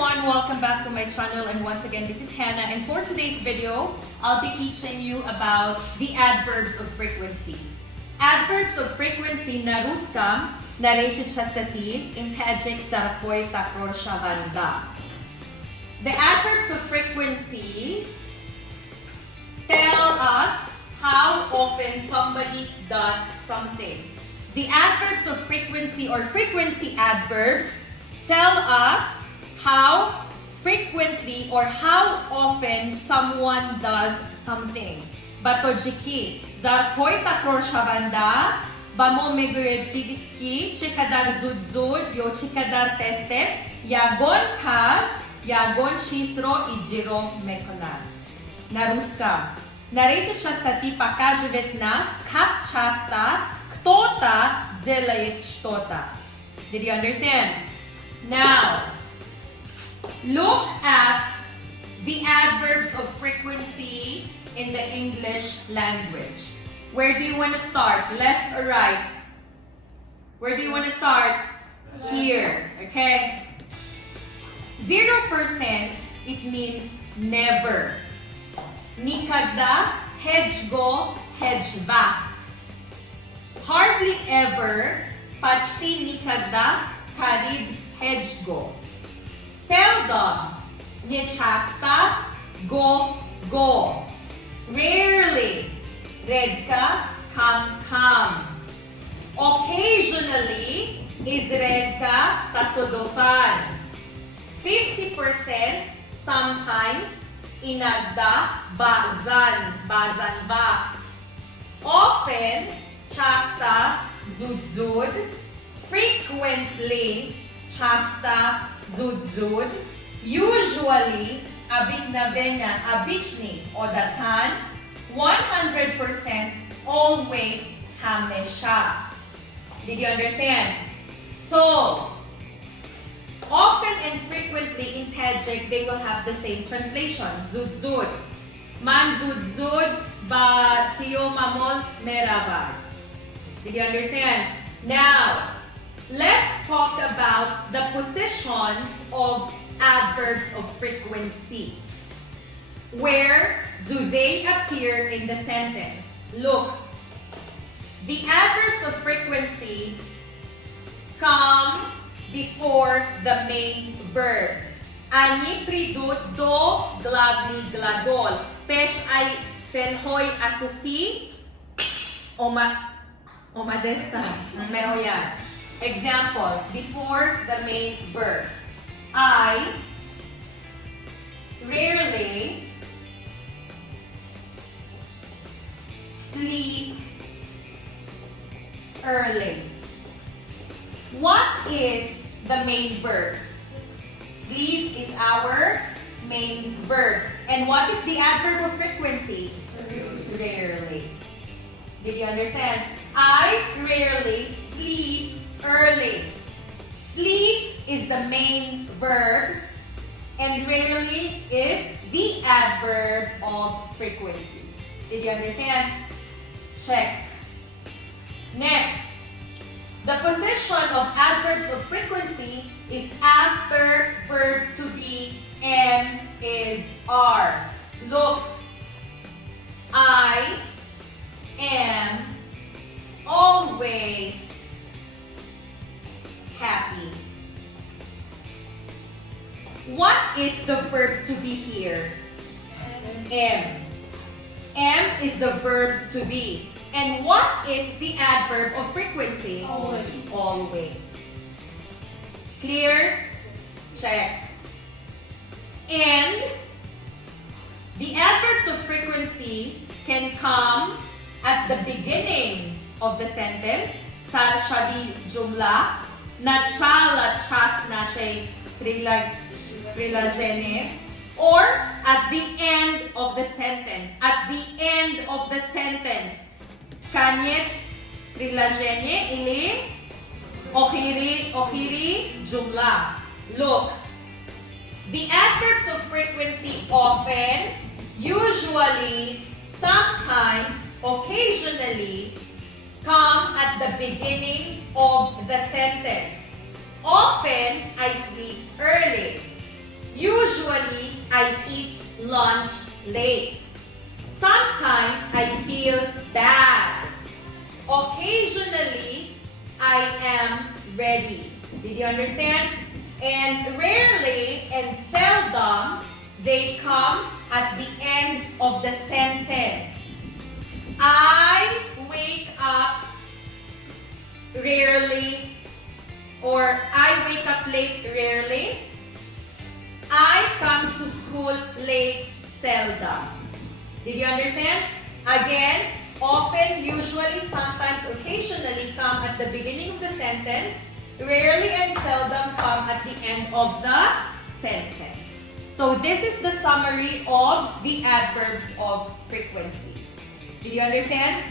everyone, welcome back to my channel, and once again this is Hannah, and for today's video I'll be teaching you about the adverbs of frequency. Adverbs of frequency na ruskam, narečia, частоты, integer, Зарфҳои, Такроршаванда. The adverbs of frequencies tell us how often somebody does something. The adverbs of frequency or frequency adverbs tell us how frequently or how often someone does something. Batojiki, Зарфҳои Такроршаванда, бамо мегӯяд ки чӣ кадар зуд-зуд ё чӣ кадар тез-тез ягон кас ягон чизро иҷро мекунад. На русском. Наречия частоты показывает нас, как часто кто-то делает что-то. Did you understand? Now, look at the adverbs of frequency in the English language. Where do you want to start? Left or right? Where do you want to start? Here, okay? 0%, it means never. Никогда, hedgo, hedgevakt. Hardly ever, почти никогда, кариб, hedggo. Seldom, nechasta, go. Rarely, redka, kam. Occasionally is redka, tasodofan. 50%, sometimes, inagda, bazan vakt. Often, chasta, zud. Frequently, chasta, zud. Usually, обыкновенно, обычный, одатан. 100%, always, hamesha. Did you understand? So, often and frequently in Tajik, they will have the same translation. Zud. Man zud, ba siyo mamol meravar. Did you understand? Now, let's talk about the positions of adverbs of frequency. Where do they appear in the sentence? Look, the adverbs of frequency come before the main verb. Они придут до главный глагол. Пеш ай фелхой асоси омадеста меоян. Example, before the main verb. I rarely sleep early. What is the main verb? Sleep is our main verb. And what is the adverb of frequency? Rarely. Did you understand? I rarely sleep early. Sleep is the main verb, and rarely is the adverb of frequency. Did you understand? Check. Next, the position of adverbs of frequency is after verb to be am, is, are. Look, I am always happy. What is the verb to be here? Am. Am is the verb to be. And what is the adverb of frequency? Always. Clear? Check. And the adverbs of frequency can come at the beginning of the sentence. Sar shabi jumla. Nachala chas na shay prilagene. Or at the end of the sentence. At the end of the sentence. Koniec предложения или охири jumla. Look, the adverbs of frequency often, usually, sometimes, occasionally come at the beginning of the sentence. Often, I sleep early. lunch late. Sometimes I feel bad. Occasionally, I am ready. Did you understand? And rarely and seldom, they come at the end of the sentence. I wake up rarely, or I wake up late rarely. I come to school late seldom. Did you understand? Again, often, usually, sometimes, occasionally come at the beginning of the sentence. Rarely and seldom come at the end of the sentence. So this is the summary of the adverbs of frequency. Did you understand?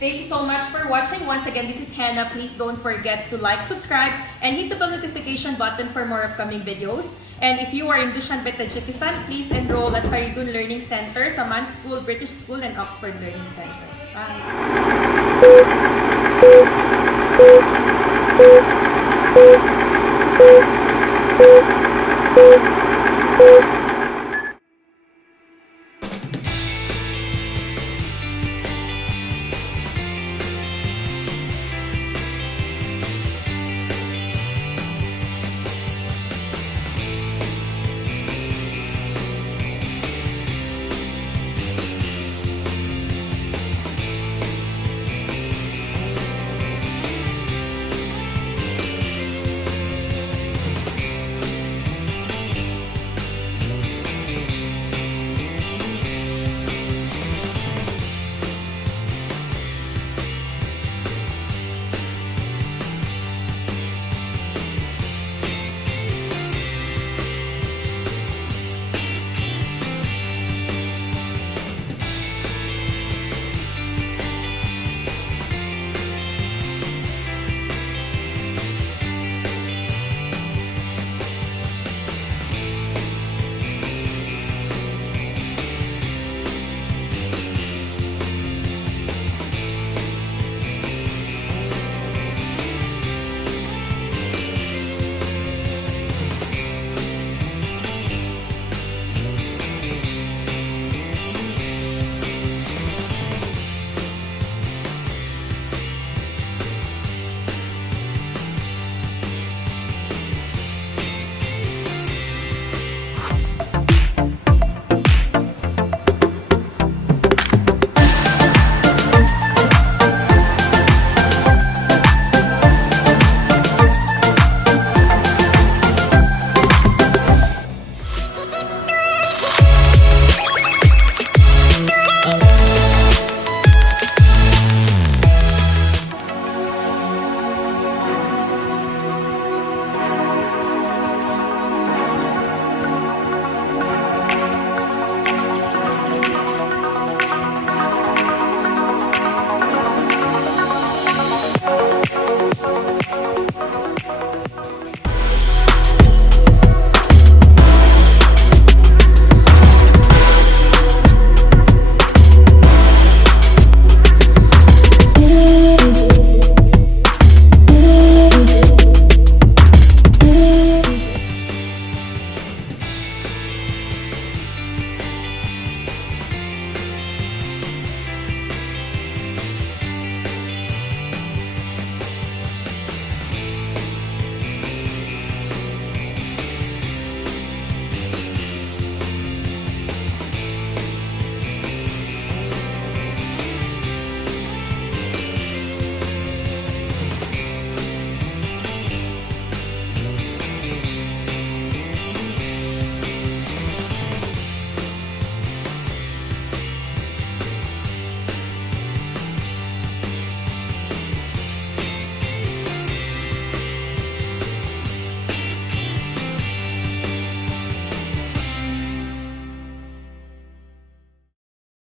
Thank you so much for watching. Once again, this is Hannah. Please don't forget to like, subscribe, and hit the bell notification button for more upcoming videos. And if you are in Dushanbe, Tajikistan, please enroll at Faridun Learning Center, Saman School, British School, and Oxford Learning Center. Bye.